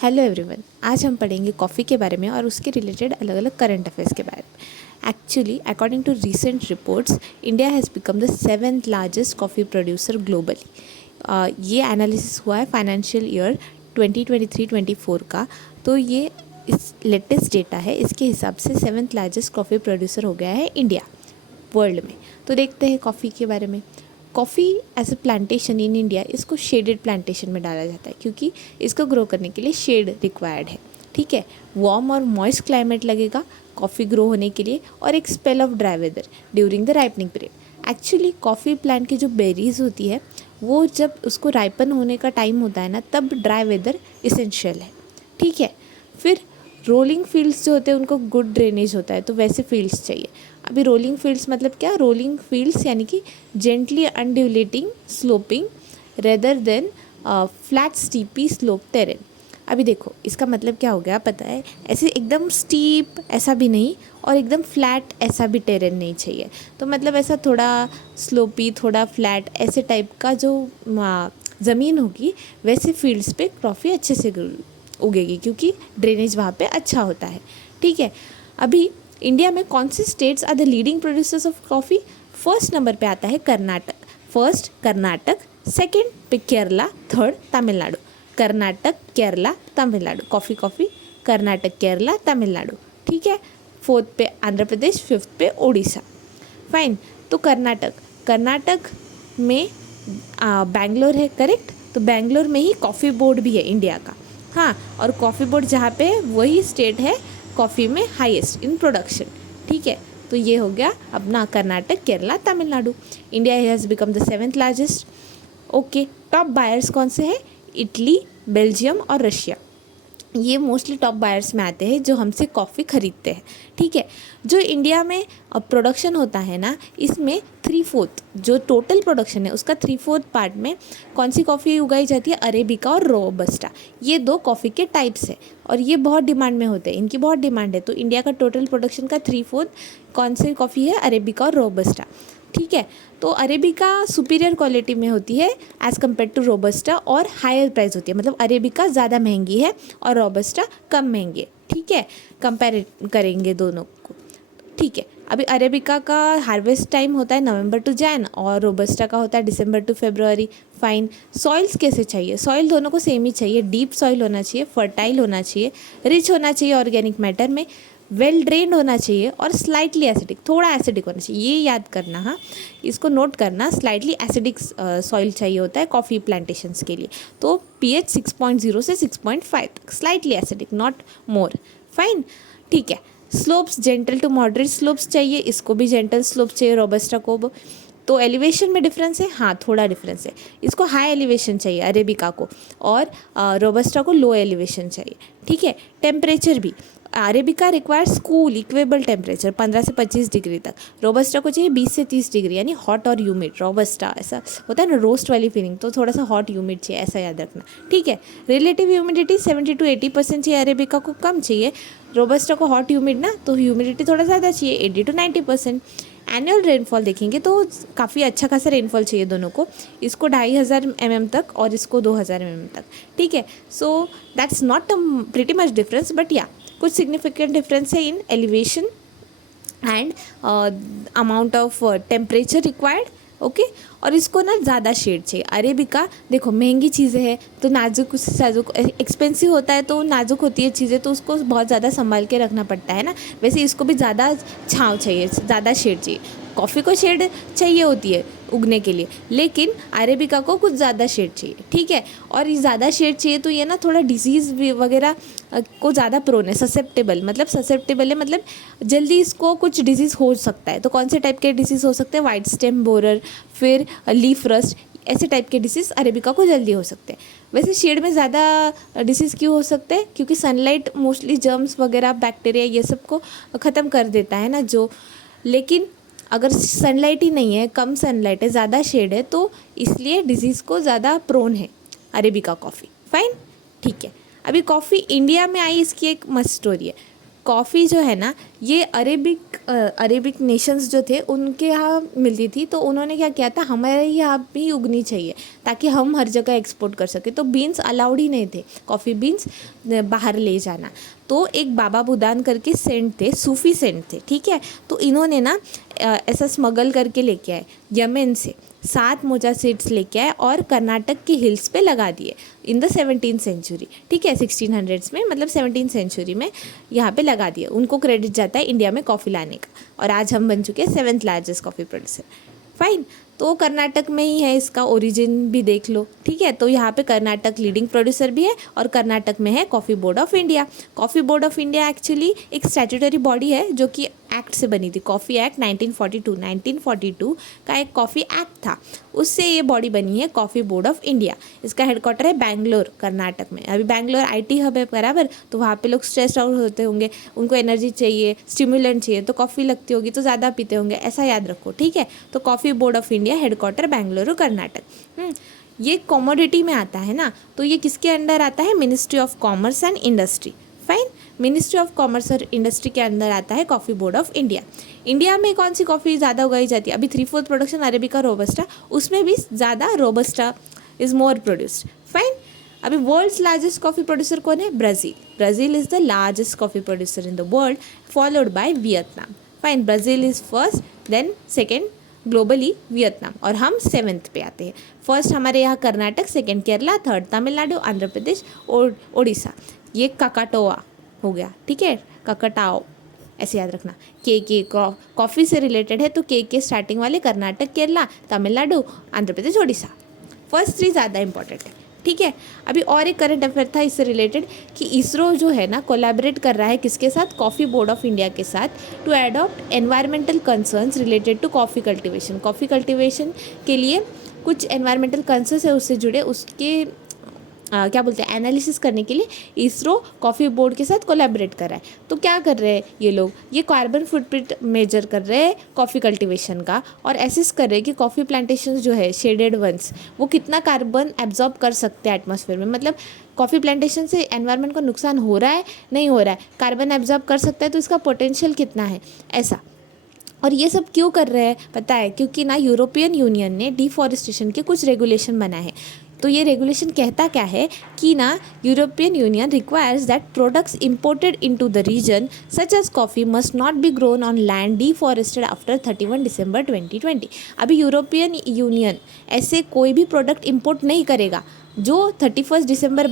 Hello everyone, आज हम पढ़ेंगे कॉफ़ी के बारे में और उसके रिलेटेड अलग अलग करंट अफेयर्स के बारे में। Actually according to recent reports, India has become the 7th largest coffee producer globally. ये एनालिसिस हुआ है फाइनेंशियल ईयर 2023-24 का। तो ये इस लेटेस्ट डेटा है, इसके हिसाब से 7th लार्जेस्ट कॉफ़ी प्रोड्यूसर हो गया है इंडिया वर्ल्ड में। तो देखते हैं कॉफ़ी के बारे में। Coffee as a plantation in India, इसको शेडेड प्लांटेशन में डाला जाता है क्योंकि इसको ग्रो करने के लिए शेड रिक्वायर्ड है। ठीक है, वार्म और मॉइस्ट क्लाइमेट लगेगा कॉफ़ी ग्रो होने के लिए, और एक spell of dry weather during the ripening period. Actually coffee plant की जो बेरीज होती है, वो जब उसको राइपन होने का टाइम होता है ना, तब ड्राई वेदर इसेंशियल है। ठीक है, फिर रोलिंग फील्ड्स जो होते हैं उनको गुड ड्रेनेज होता है, तो वैसे फील्ड्स चाहिए। अभी रोलिंग फील्ड्स मतलब क्या? रोलिंग फील्ड्स यानी कि gently undulating sloping rather than flat steepy slope terrain. अभी देखो इसका मतलब क्या हो गया पता है? ऐसे एकदम स्टीप ऐसा भी नहीं और एकदम फ्लैट ऐसा भी टेरेन नहीं चाहिए। तो मतलब ऐसा थोड़ा स्लोपी, थोड़ा फ्लैट, ऐसे टाइप का जो ज़मीन होगी, वैसे फील्ड्स पे कॉफ़ी अच्छे से उगेगी क्योंकि ड्रेनेज वहाँ पे अच्छा होता है। ठीक है, अभी इंडिया में कौन से states are the leading producers of coffee? First number पे आता है कर्नाटक। फर्स्ट कर्नाटक, सेकंड पे केरला, थर्ड तमिलनाडु। कर्नाटक, केरला, तमिलनाडु। कॉफ़ी कर्नाटक, केरला, तमिलनाडु। ठीक है, फोर्थ पे आंध्र प्रदेश, फिफ्थ पे उड़ीसा। फाइन। तो कर्नाटक में बैंगलोर है, करेक्ट। तो बैंगलोर में ही कॉफ़ी बोर्ड भी है इंडिया का। हाँ, और कॉफ़ी बोर्ड जहाँ पे वही स्टेट है कॉफ़ी में हाईएस्ट इन प्रोडक्शन। ठीक है, तो ये हो गया अपना Karnataka, Kerala, Tamil Nadu. India has become the 7th largest. Okay, top buyers कौन से हैं? इटली, बेल्जियम और रशिया। ये मोस्टली टॉप बायर्स में आते हैं जो हमसे कॉफ़ी ख़रीदते हैं। ठीक है, जो इंडिया में प्रोडक्शन होता है ना, इसमें 3/4 जो टोटल प्रोडक्शन है उसका 3/4 पार्ट में कौन सी कॉफ़ी उगाई जाती है? अरेबिका और रोबस्टा। ये दो कॉफ़ी के टाइप्स है और ये बहुत डिमांड में होते हैं, इनकी बहुत डिमांड है। तो इंडिया का टोटल प्रोडक्शन का 3/4 कौन सी कॉफ़ी है? अरेबिका और रोबस्टा। ठीक है, तो अरेबिका सुपीरियर क्वालिटी में होती है एज़ कम्पेयर टू रोबस्टा और हायर प्राइस होती है। मतलब अरेबिका ज़्यादा महंगी है और रोबस्टा कम महंगी है। ठीक है, कंपेयर करेंगे दोनों को। ठीक है, अभी अरेबिका का हार्वेस्ट टाइम होता है नवंबर टू जैन और रोबस्टा का होता है दिसंबर टू फरवरी। फाइन। सॉइल्स कैसे चाहिए? सॉइल दोनों को सेम ही चाहिए। डीप सॉइल होना चाहिए, फर्टाइल होना चाहिए, रिच होना चाहिए ऑर्गेनिक मैटर में, वेल ड्रेन्ड होना चाहिए और स्लाइटली एसिडिक, थोड़ा एसिडिक होना चाहिए। ये याद करना, हाँ, इसको नोट करना। स्लाइटली एसिडिक सॉइल चाहिए होता है कॉफ़ी प्लांटेशंस के लिए। तो pH 6.0 से 6.5 तक, slightly acidic, not more. Fine. ठीक है, slopes gentle to moderate slopes चाहिए, इसको भी जेंटल स्लोप चाहिए रोबस्टा को। तो एलिवेशन में डिफरेंस है, हाँ थोड़ा डिफरेंस है। इसको हाई एलिवेशन चाहिए अरेबिका को, और रोबस्टा को लो एलिवेशन चाहिए। ठीक है, टेम्परेचर भी arabica requires cool equal temperature 15 से 25 डिग्री तक। रोबस्टा को चाहिए 20 से 30 डिग्री, यानी हॉट और ह्यूमिड। रोबस्टा ऐसा होता है ना, रोस्ट वाली फीलिंग, तो थोड़ा सा हॉट ह्यूमिड चाहिए, ऐसा याद रखना। ठीक है, रिलेटिव ह्यूमिडिटी 70 to 80% चाहिए, अरेबिका को कम चाहिए। रोबस्टा को हॉट ह्यूमिड ना, तो ह्यूमिडिटी थोड़ा ज़्यादा चाहिए, 80 to 90%। एनुअल रेनफॉल देखेंगे तो काफ़ी अच्छा खासा रेनफॉल चाहिए दोनों को। इसको 2500 mm तक और इसको 2000 mm तक। ठीक है, so that's not pretty much difference, but या कुछ सिग्निफिकेंट डिफरेंस है in elevation and amount of temperature required. Okay, और इसको ना ज़्यादा शेड चाहिए। अरेबिका देखो महंगी चीज़ें हैं तो नाजुक साजुक एक्सपेंसिव होता है, तो नाजुक होती है चीज़ें, तो उसको बहुत ज़्यादा संभाल के रखना पड़ता है ना। वैसे इसको भी ज़्यादा छाँव चाहिए, ज़्यादा शेड चाहिए। कॉफ़ी को शेड चाहिए होती है उगने के लिए, लेकिन अरेबिका को कुछ ज़्यादा शेड चाहिए। ठीक है, और ये ज़्यादा शेड चाहिए तो ये ना थोड़ा डिजीज़ वगैरह को ज़्यादा प्रोन है। ससेप्टेबल मतलब ससेप्टेबल है, मतलब जल्दी इसको कुछ डिजीज़ हो सकता है। तो कौन से टाइप के डिजीज़ हो सकते हैं? वाइट स्टेम बोरर, फिर लीफ रस्ट, ऐसे टाइप के डिसीज़ अरेबिका को जल्दी हो सकते हैं। वैसे शेड में ज़्यादा डिसीज़ क्यों हो सकते हैं? क्योंकि सनलाइट मोस्टली जर्म्स वगैरह, बैक्टीरिया, ये सब को ख़त्म कर देता है ना जो। लेकिन अगर सनलाइट ही नहीं है, कम सनलाइट है, ज़्यादा शेड है, तो इसलिए डिजीज़ को ज़्यादा प्रोन है अरेबिका कॉफ़ी। फाइन। ठीक है, अभी कॉफ़ी इंडिया में आई, इसकी एक मस्त स्टोरी है। कॉफ़ी जो है ना ये अरेबिक नेशंस जो थे उनके यहाँ मिलती थी, तो उन्होंने क्या किया था, हमारे यहाँ भी उगनी चाहिए ताकि हम हर जगह एक्सपोर्ट कर सके। तो बीन्स अलाउड ही नहीं थे, कॉफ़ी बीन्स बाहर ले जाना। तो एक बाबा बुदान करके सेंट थे, सूफी सेंट थे, ठीक है। तो इन्होंने ना ऐसा स्मगल करके लेके आए यमन से 7 मोजा सीड्स लेके आए और कर्नाटक के हिल्स पे लगा दिए इन द 17th सेंचुरी, ठीक है। 1600s में, मतलब 17th सेंचुरी में यहाँ पे लगा दिए। उनको क्रेडिट जाता है इंडिया में कॉफ़ी लाने का, और आज हम बन चुके हैं 7th largest coffee producer. Fine, तो कर्नाटक में ही है, इसका ओरिजिन भी देख लो, ठीक है। तो यहाँ पे कर्नाटक लीडिंग प्रोड्यूसर भी है, और कर्नाटक में है coffee board of India. Coffee board of India actually एक स्टैट्यूटरी बॉडी है जो कि एक्ट से बनी थी। कॉफ़ी एक्ट 1942 का एक कॉफ़ी एक्ट था, उससे ये बॉडी बनी है कॉफ़ी बोर्ड ऑफ इंडिया। इसका हेडक्वार्टर है बैंगलोर, कर्नाटक में। अभी बैंगलोर आईटी हब है बराबर, तो वहाँ पे लोग स्ट्रेस आउट होते होंगे, उनको एनर्जी चाहिए, स्टिमुलेंट चाहिए, तो कॉफ़ी लगती होगी तो ज़्यादा पीते होंगे, ऐसा याद रखो, ठीक है। तो coffee board of India, headquarter Bengaluru, Karnataka. ये कॉमोडिटी में आता है ना, तो ये किसके अंडर आता है, ministry of commerce and industry. Fine, ministry of commerce और इंडस्ट्री के अंदर आता है coffee board of India. India में कौन सी कॉफ़ी ज़्यादा उगाई जाती है, अभी 3/4 प्रोडक्शन अरेबिका रोबस्टा, उसमें भी ज़्यादा robusta is more produced. Fine, अभी वर्ल्ड्स लार्जेस्ट कॉफ़ी प्रोड्यूसर कौन है, Brazil. Brazil is the largest coffee producer in the world, followed by Vietnam. Fine, Brazil is first, then second globally Vietnam, और हम 7th पे आते हैं। First हमारे यहाँ कर्नाटक, सेकेंड केरला, थर्ड तमिलनाडु, आंध्र प्रदेश और उड़ीसा। ये काकाटोआ हो गया, ठीक है, काकाटाओ ऐसे याद रखना। के कॉफ़ी से रिलेटेड है, तो के स्टार्टिंग वाले कर्नाटक, केरला, तमिलनाडु, आंध्र प्रदेश, उड़ीसा। फर्स्ट 3 ज़्यादा इंपॉर्टेंट है, ठीक है। अभी और एक करंट अफेयर था इससे रिलेटेड कि इसरो जो है ना कोलैबोरेट कर रहा है किसके साथ, कॉफ़ी बोर्ड ऑफ इंडिया के साथ, to adopt environmental concerns related to coffee cultivation. Coffee cultivation के लिए कुछ एनवायरमेंटल कंसर्न्स है उससे जुड़े, उसके क्या बोलते हैं, एनालिसिस करने के लिए इसरो कॉफ़ी बोर्ड के साथ कोलैबोरेट कर रहा है। तो क्या कर रहे हैं ये लोग, ये कार्बन फुटप्रिंट मेजर कर रहे हैं कॉफ़ी कल्टीवेशन का, और एसेस कर रहे हैं कि कॉफ़ी प्लांटेशन जो है शेडेड वंस, वो कितना कार्बन एब्जॉर्ब कर सकते हैं एटमॉस्फेयर में। मतलब कॉफ़ी प्लांटेशन से एनवायरनमेंट को नुकसान हो रहा है, नहीं हो रहा है, कार्बन एब्जॉर्ब कर सकता है, तो इसका पोटेंशियल कितना है, ऐसा। और ये सब क्यों कर रहे हैं पता है, क्योंकि ना यूरोपियन यूनियन ने डिफॉरेस्टेशन के कुछ रेगुलेशन बनाए हैं। तो ये रेगुलेशन कहता क्या है कि ना, European union requires that products imported into the region such as coffee must not be grown on land deforested after 31 December 2020। अभी यूरोपियन यूनियन ऐसे कोई भी प्रोडक्ट इंपोर्ट नहीं करेगा जो 31 दिसंबर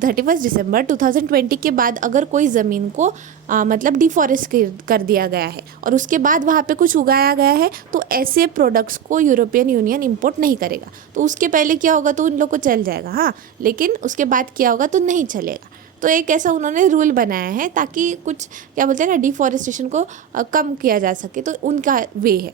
2020 के बाद अगर कोई ज़मीन को मतलब डिफॉरेस्ट कर दिया गया है और उसके बाद वहाँ पे कुछ उगाया गया है, तो ऐसे प्रोडक्ट्स को यूरोपियन यूनियन इंपोर्ट नहीं करेगा। तो उसके पहले क्या होगा, तो उन लोग को चल जाएगा, हाँ, लेकिन उसके बाद क्या होगा तो नहीं चलेगा। तो एक ऐसा उन्होंने रूल बनाया है ताकि कुछ क्या बोलते हैं ना, डिफॉरेस्टेशन को कम किया जा सके, तो उनका वे है।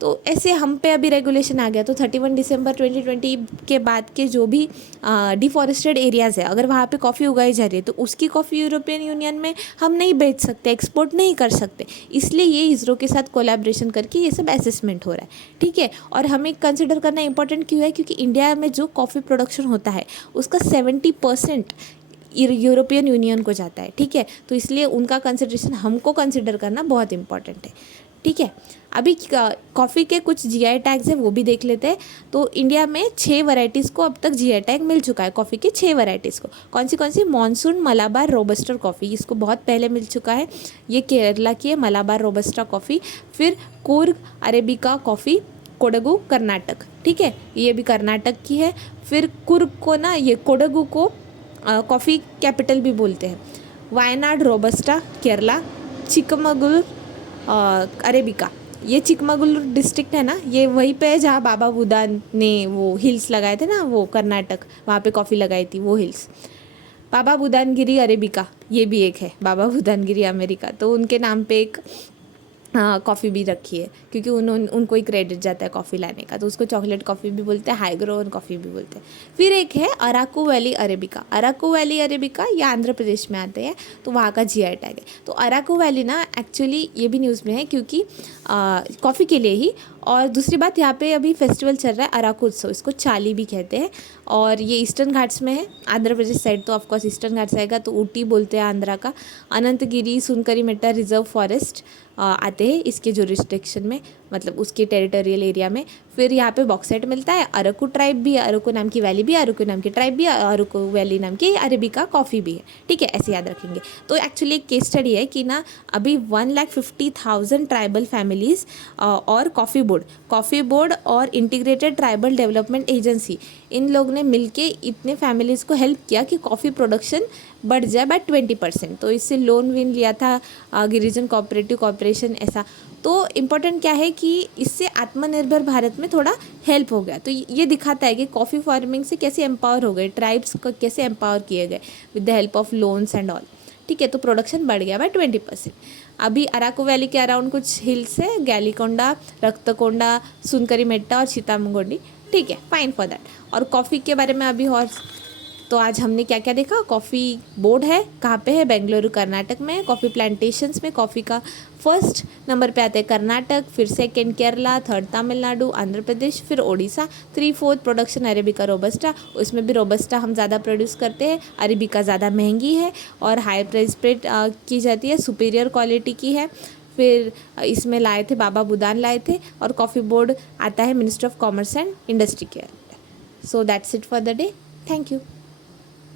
तो ऐसे हम पे अभी रेगुलेशन आ गया, तो 31 दिसंबर 2020 के बाद के जो भी डिफॉरेस्टेड एरियाज़ है, अगर वहाँ पे कॉफ़ी उगाई जा रही है, तो उसकी कॉफ़ी यूरोपियन यूनियन में हम नहीं बेच सकते, एक्सपोर्ट नहीं कर सकते। इसलिए ये इसरो के साथ कोलैबोरेशन करके ये सब असेसमेंट हो रहा है, ठीक है। और हमें कंसिडर करना इंपॉर्टेंट क्यों है, क्योंकि इंडिया में जो कॉफ़ी प्रोडक्शन होता है उसका 70% यूरोपियन यूनियन को जाता है, ठीक है। तो इसलिए उनका कंसिडरेशन हमको कंसिडर करना बहुत इंपॉर्टेंट है, ठीक है। अभी कॉफ़ी के कुछ जीआई टैग्स हैं, वो भी देख लेते हैं। तो इंडिया में 6 वैरायटीज़ को अब तक जीआई टैग मिल चुका है, कॉफ़ी के 6 वैरायटीज़ को। कौन सी, मॉनसून, मलाबार, रोबस्टर कॉफ़ी, इसको बहुत पहले मिल चुका है। ये केरला की है मलाबार रोबस्टा कॉफ़ी। फिर कूर्ग अरेबिका कॉफ़ी, कोडगु कर्नाटक, ठीक है, ये भी कर्नाटक की है। फिर कुर्ग को ना, ये कोडगु को कॉफ़ी कैपिटल भी बोलते हैं। वायनाड रोबस्टा केरला, चिकमगलूर अरेबिका, ये चिकमगलूर डिस्ट्रिक्ट है ना, ये वहीं पे है जहाँ बाबा बुदान ने वो हिल्स लगाए थे ना, वो कर्नाटक, वहाँ पे कॉफ़ी लगाई थी वो हिल्स। बाबा बुदानगिरी अरेबिका, ये भी एक है, बाबा बुदानगिरी अमेरिका, तो उनके नाम पे एक कॉफ़ी भी रखी है, क्योंकि उनको ही क्रेडिट जाता है कॉफ़ी लाने का, तो उसको चॉकलेट कॉफ़ी भी बोलते हैं, हाई ग्रोन कॉफ़ी भी बोलते हैं। फिर एक है Araku valley arabica. Araku valley arabica ये आंध्र प्रदेश में आते हैं, तो वहाँ का जीआई टैग है। तो अराकू वैली ना एक्चुअली ये भी न्यूज़ में है, क्योंकि कॉफ़ी के लिए ही, और दूसरी बात, यहाँ पे अभी फेस्टिवल चल रहा है अराकू उत्सव, इसको चाली भी कहते हैं, और ये ईस्टर्न घाट्स में है। आंध्र प्रदेश साइड तो ऑफकोर्स ईस्टर्न घाट्स आएगा, तो ऊटी बोलते हैं आंध्रा का। अनंतगिरी सुनकरी मेट्टा रिजर्व फॉरेस्ट आते हैं इसके जुरिस्डिक्शन में, मतलब उसके टेरिटोरियल एरिया में। फिर यहाँ पे बॉक्साइट मिलता है। अरकू ट्राइब भी है, अरकू नाम की वैली भी है, अरकू नाम की ट्राइब भी है, अरकू वैली नाम की अरेबिका कॉफ़ी भी है। ठीक है, ऐसे याद रखेंगे। तो एक्चुअली एक केस स्टडी है कि ना अभी 1,50,000 ट्राइबल फैमिलीज़ और कॉफ़ी बोर्ड और इंटीग्रेटेड ट्राइबल डेवलपमेंट एजेंसी, इन लोग ने मिलके इतने फैमिलीज़ को हेल्प किया कि कॉफ़ी प्रोडक्शन बढ़ जाए बाय 20%। तो इससे लोन विन लिया था गिरिजन कोऑपरेटिव कॉर्पोरेशन ऐसा। तो इम्पोर्टेंट क्या है कि इससे आत्मनिर्भर भारत में थोड़ा हेल्प हो गया। तो ये दिखाता है कि कॉफ़ी फार्मिंग से कैसे एम्पावर हो गए ट्राइब्स को, कैसे एम्पावर किए गए with the help of loans and all. ठीक है, तो प्रोडक्शन बढ़ गया बाय 20%। अभी अराकू वैली के अराउंड कुछ हिल्स है, गैलीकोंडा, रक्तकोंडा, सुनकरी मेट्टा और सीतामगोंडी। ठीक है, फाइन फॉर दैट। और कॉफ़ी के बारे में अभी और, तो आज हमने क्या क्या देखा। कॉफ़ी बोर्ड है, कहाँ पे है, बेंगलुरु कर्नाटक में। कॉफ़ी प्लांटेशंस में कॉफ़ी का फर्स्ट नंबर पे आता है कर्नाटक, फिर सेकंड केरला, थर्ड तमिलनाडु, आंध्र प्रदेश, फिर ओडिशा, 3-4 प्रोडक्शन अरेबिका रोबस्टा। उसमें भी रोबस्टा हम ज़्यादा प्रोड्यूस करते हैं, अरेबिका ज़्यादा महंगी है और हाई प्राइस पे की जाती है, सुपीरियर क्वालिटी की है। फिर इसमें लाए थे बाबा बुदान लाए थे, और कॉफ़ी बोर्ड आता है ministry of commerce and industry के। So that's it for the day. Thank you.